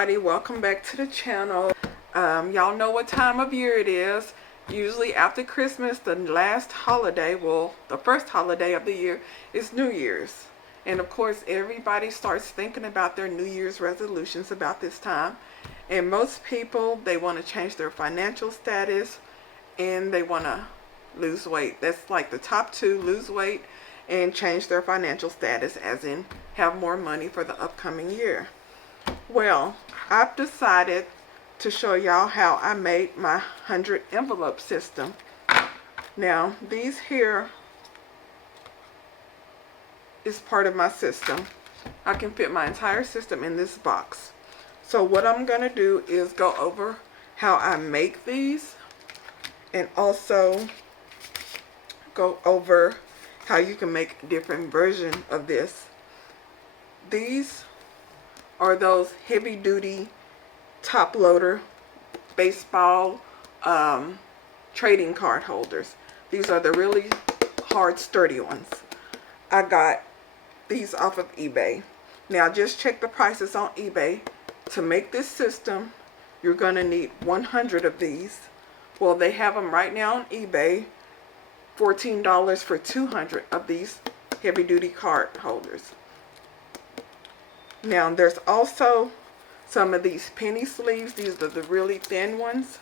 everybody, welcome back to the channel. Y'all know what time of year it is. Usually after Christmas, the last holiday, well, the first holiday of the year is New Year's. And of course, everybody starts thinking about their New Year's resolutions about this time. And most people, they want to change their financial status and they want to lose weight. That's like the top two: lose weight and change their financial status, as in have more money for the upcoming year. Well, I've decided to show y'all how I made my 100 envelope system. Now, these here is part of my system. I can fit my entire system in this box. So what I'm going to do is go over how I make these and also go over how you can make different versions of this. These are those heavy duty top loader baseball trading card holders. These are the really hard, sturdy ones. I got these off of eBay. Now just check the prices on eBay. To make this system, you're going to need 100 of these. Well, they have them right now on eBay, $14 for 200 of these heavy duty card holders. Now there's also some of these penny sleeves. These are the really thin ones.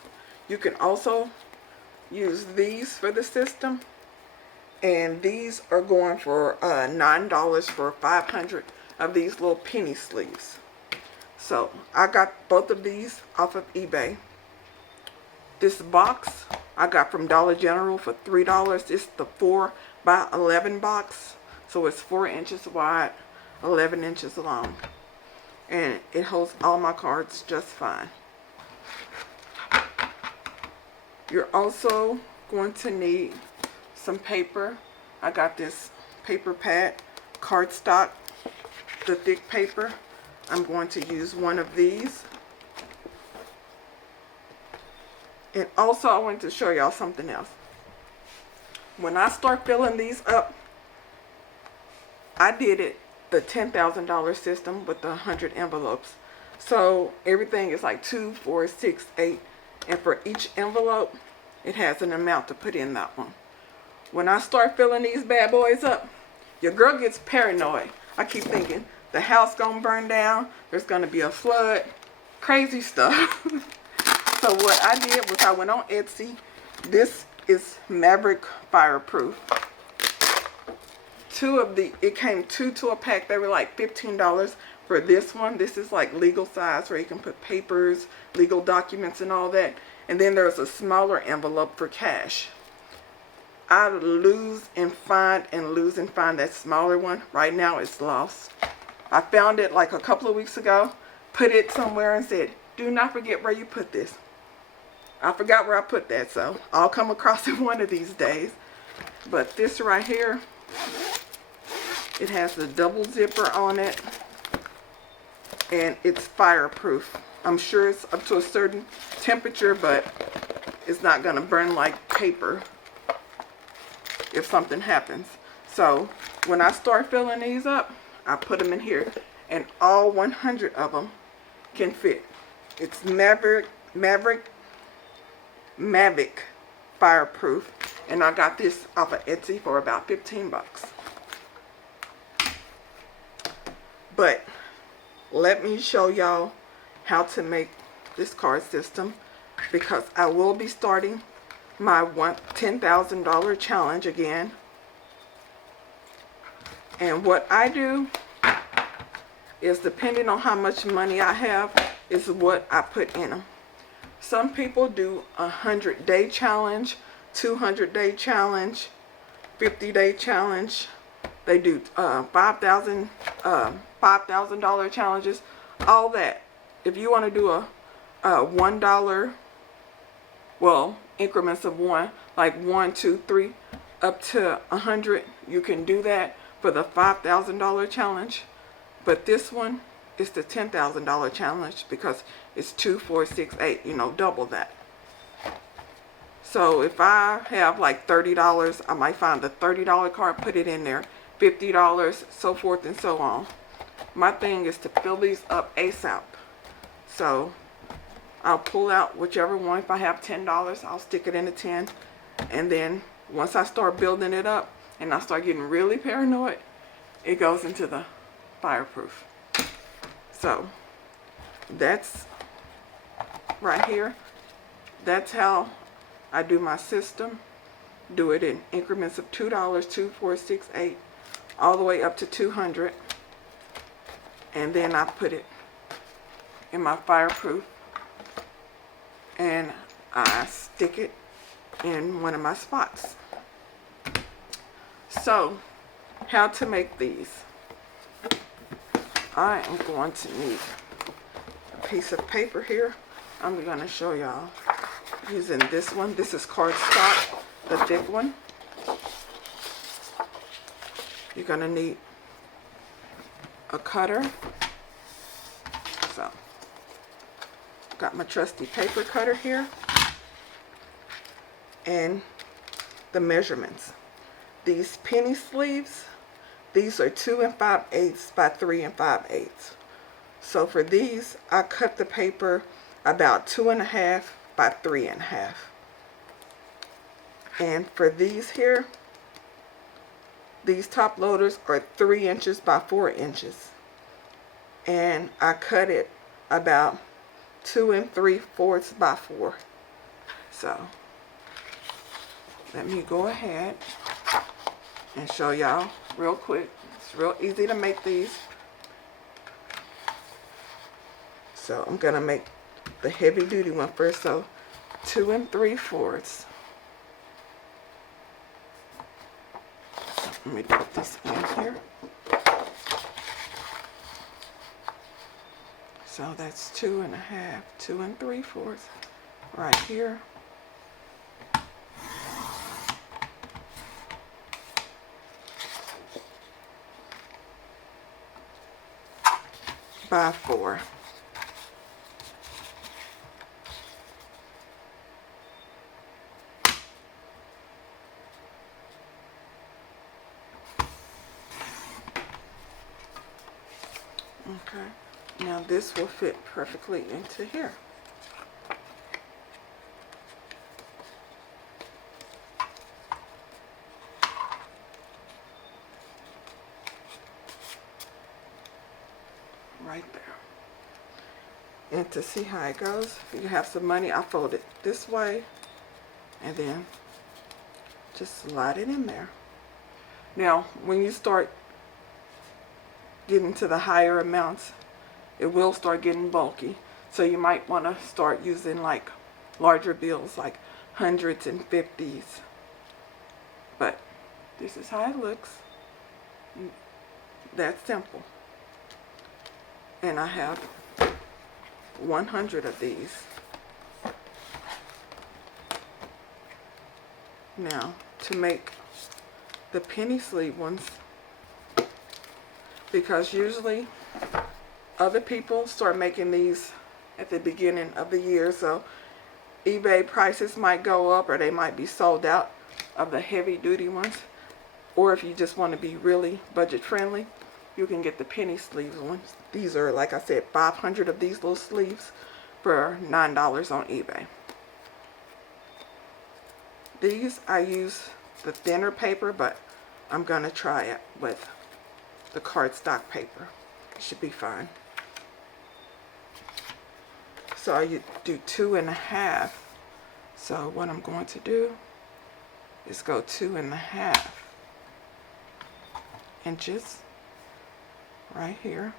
You can also use these for the system. And these are going for $9 for 500 of these little penny sleeves. So I got both of these off of eBay. This box I got from Dollar General for $3. It's the 4x11 box. So it's 4 inches wide, 11 inches long. And it holds all my cards just fine. You're also going to need some paper. I got this paper pad, cardstock, the thick paper. I'm going to use one of these. And also I want to show y'all something else. When I start filling these up, I did it the $10,000 system with the 100 envelopes. So everything is like 2, 4, 6, 8. And for each envelope, it has an amount to put in that one. When I start filling these bad boys up, your girl gets paranoid. I keep thinking the house gonna burn down, there's gonna be a flood, crazy stuff. So what I did was I went on Etsy. This is Maverick Fireproof. It came two to a pack. They were like $15 for this one. This is like legal size where you can put papers, legal documents and all that. And then there's a smaller envelope for cash. I lose and find that smaller one. Right now it's lost. I found it like a couple of weeks ago, put it somewhere and said, do not forget where you put this. I forgot where I put that, so I'll come across it one of these days. But this right here, it has a double zipper on it, and it's fireproof. I'm sure it's up to a certain temperature, but it's not going to burn like paper if something happens. So when I start filling these up, I put them in here, and all 100 of them can fit. It's Maverick Fireproof, and I got this off of Etsy for about 15 bucks. But let me show y'all how to make this card system, because I will be starting my $10,000 challenge again. And what I do is, depending on how much money I have, is what I put in them. Some people do a 100-day challenge, 200-day challenge, 50-day challenge. They do $5,000 challenges, all that. If you want to do a $1, well, increments of 1, like 1, 2, 3, up to 100, you can do that for the $5,000 challenge. But this one is the $10,000 challenge, because it's 2, 4, 6, 8, you know, double that. So if I have like $30, I might find the $30 card, put it in there. $50, so forth and so on. My thing is to fill these up ASAP. So I'll pull out whichever one. If I have $10, I'll stick it in a tin. And then once I start building it up and I start getting really paranoid, it goes into the fireproof. So that's right here. That's how I do my system. Do it in increments of $2, 2, 4, 6, 8, all the way up to 200. And then I put it in my fireproof and I stick it in one of my spots. So how to make these. I am going to need a piece of paper here. I'm going to show y'all using this one. This is cardstock, the thick one. You're going to need a cutter. So got my trusty paper cutter here and the measurements. These penny sleeves, these are 2 5/8 by 3 5/8. So for these, I cut the paper about 2 1/2 by 3 1/2. And for these here, these top loaders are 3 inches by 4 inches. And I cut it about 2 3/4 by 4. So let me go ahead and show y'all real quick. It's real easy to make these. So I'm gonna make the heavy duty one first. So 2 3/4. Let me put this in here. So that's 2 1/2, 2 3/4 right here. By 4. Okay, now this will fit perfectly into here. Right there. And to see how it goes, if you have some money, I fold it this way and then just slide it in there. Now, when you start getting to the higher amounts, it will start getting bulky. So you might want to start using like larger bills, like hundreds and 50s. But this is how it looks. That's simple. And I have 100 of these. Now, to make the penny sleeve ones, because usually other people start making these at the beginning of the year, so eBay prices might go up or they might be sold out of the heavy duty ones. Or if you just want to be really budget friendly, you can get the penny sleeves ones. These are, like I said, 500 of these little sleeves for $9 on eBay. These, I use the thinner paper, but I'm going to try it with the cardstock paper. It should be fine. So you do 2 1/2. So what I'm going to do is go 2 1/2 inches right here.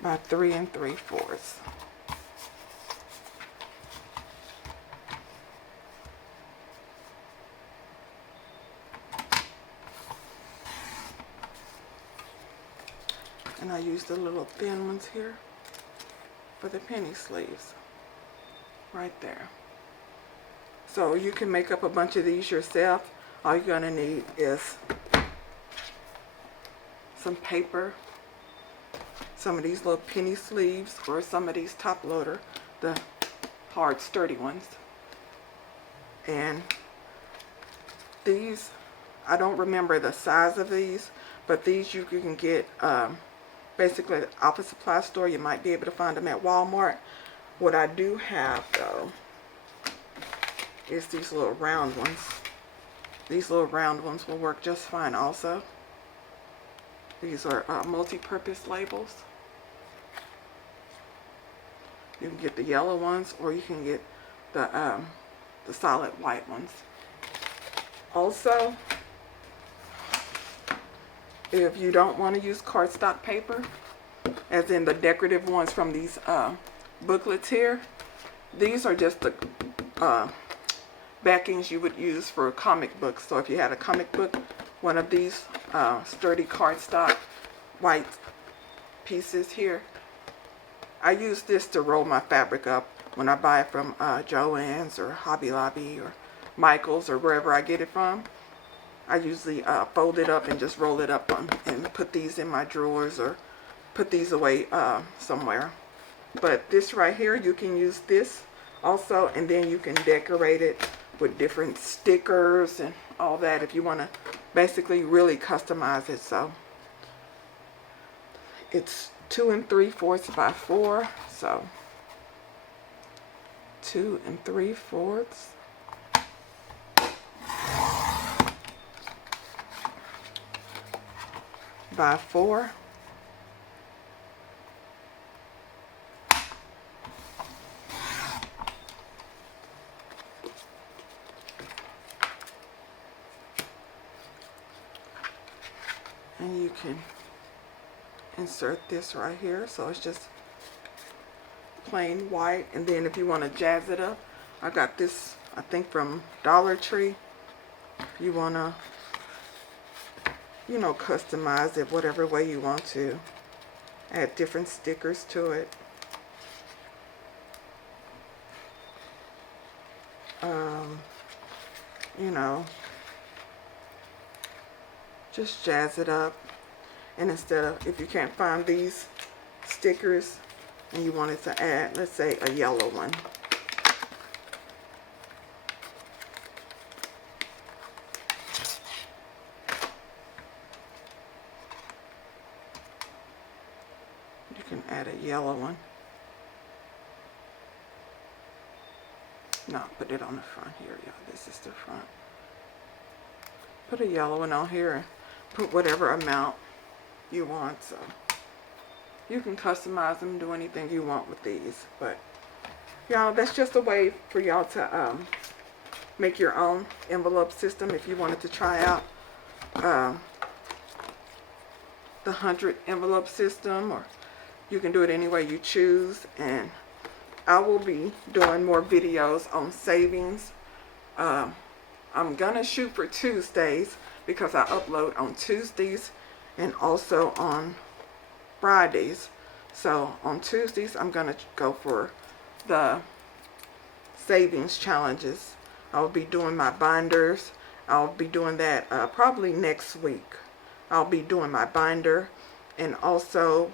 By 3 3/4. And I use the little thin ones here for the penny sleeves. Right there. So you can make up a bunch of these yourself. All you're gonna need is some paper, some of these little penny sleeves, or some of these top loader, the hard sturdy ones. And these I don't remember the size of these, but these you can get basically at the office supply store. You might be able to find them at Walmart. What I do have though is these little round ones. These little round ones will work just fine also. These are multi-purpose labels. You can get the yellow ones, or you can get the solid white ones. Also, if you don't want to use cardstock paper, as in the decorative ones from these booklets here, these are just the backings you would use for comic books. So if you had a comic book, one of these sturdy cardstock white pieces here, I use this to roll my fabric up when I buy it from Joann's or Hobby Lobby or Michael's or wherever I get it from. I usually fold it up and just roll it up and put these in my drawers or put these away somewhere. But this right here, you can use this also, and then you can decorate it with different stickers and all that if you want to basically really customize it. So it's 2 3/4 by 4, so 2 3/4 by 4. And you can insert this right here, so it's just plain white. And then if you want to jazz it up, I got this, I think, from Dollar Tree. If you want to, you know, customize it whatever way you want to, add different stickers to it. You know, just jazz it up. And instead of, if you can't find these stickers and you wanted to add, let's say, a yellow one, you can add a yellow one. No, put it on the front here, y'all. This is the front. Put a yellow one on here and put whatever amount you want. So you can customize them, do anything you want with these. But y'all, that's just a way for y'all to make your own envelope system if you wanted to try out the 100 envelope system, or you can do it any way you choose. And I will be doing more videos on savings. I'm gonna shoot for Tuesdays because I upload on Tuesdays and also on Fridays. So on Tuesdays I'm gonna go for the savings challenges. I'll be doing my binders. I'll be doing that probably next week. I'll be doing my binder, and also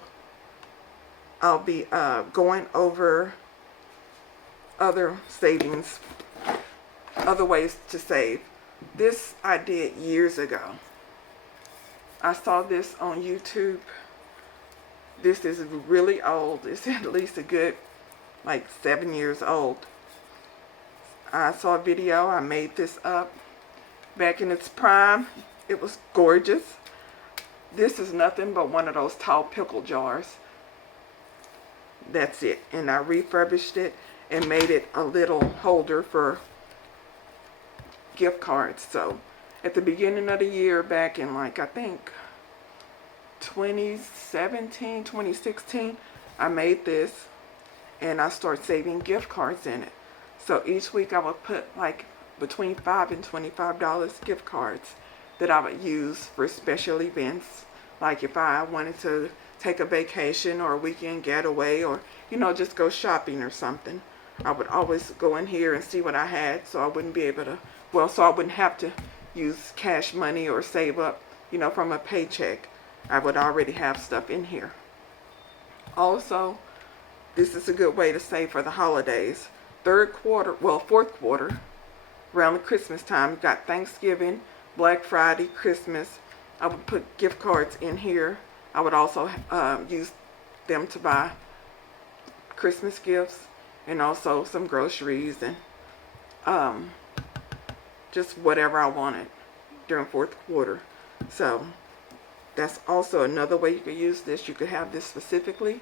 I'll be going over other savings, other ways to save. This I did years ago. I saw this on YouTube. This is really old. It's at least a good like 7 years old. I saw a video. I made this up back in its prime. It was gorgeous. This is nothing but one of those tall pickle jars. That's it. And I refurbished it and made it a little holder for gift cards. So at the beginning of the year, back in like I think 2017, 2016, I made this and I started saving gift cards in it. So each week I would put like between $5 and $25 gift cards that I would use for special events. Like if I wanted to take a vacation or a weekend getaway, or you know, just go shopping or something, I would always go in here and see what I had, so I wouldn't be able to, well, so I wouldn't have to use cash money or save up, you know, from a paycheck. I would already have stuff in here. Also, this is a good way to save for the holidays. Fourth quarter, around the Christmas time, you got Thanksgiving, Black Friday, Christmas. I would put gift cards in here. I would also use them to buy Christmas gifts and also some groceries and just whatever I wanted during fourth quarter. So that's also another way you could use this. You could have this specifically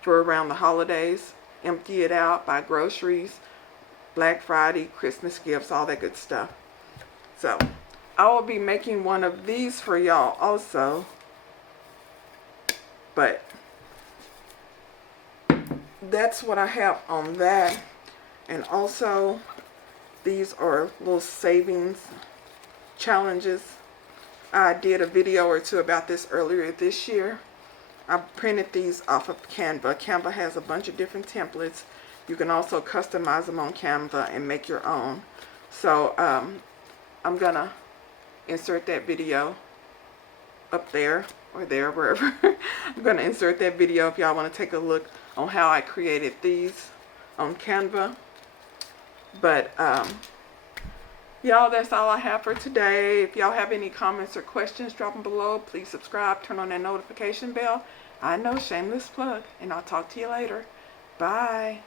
for around the holidays. Empty it out, buy groceries, Black Friday, Christmas gifts, all that good stuff. So I will be making one of these for y'all also. But that's what I have on that. And also these are little savings challenges. I did a video or two about this earlier this year. I printed these off of Canva. Canva has a bunch of different templates. You can also customize them on Canva and make your own. So I'm gonna insert that video up there or there, wherever. I'm gonna insert that video if y'all want to take a look on how I created these on Canva. But y'all, that's all I have for today. If y'all have any comments or questions, drop them below. Please subscribe, turn on that notification bell. I know, shameless plug, and I'll talk to you later. Bye.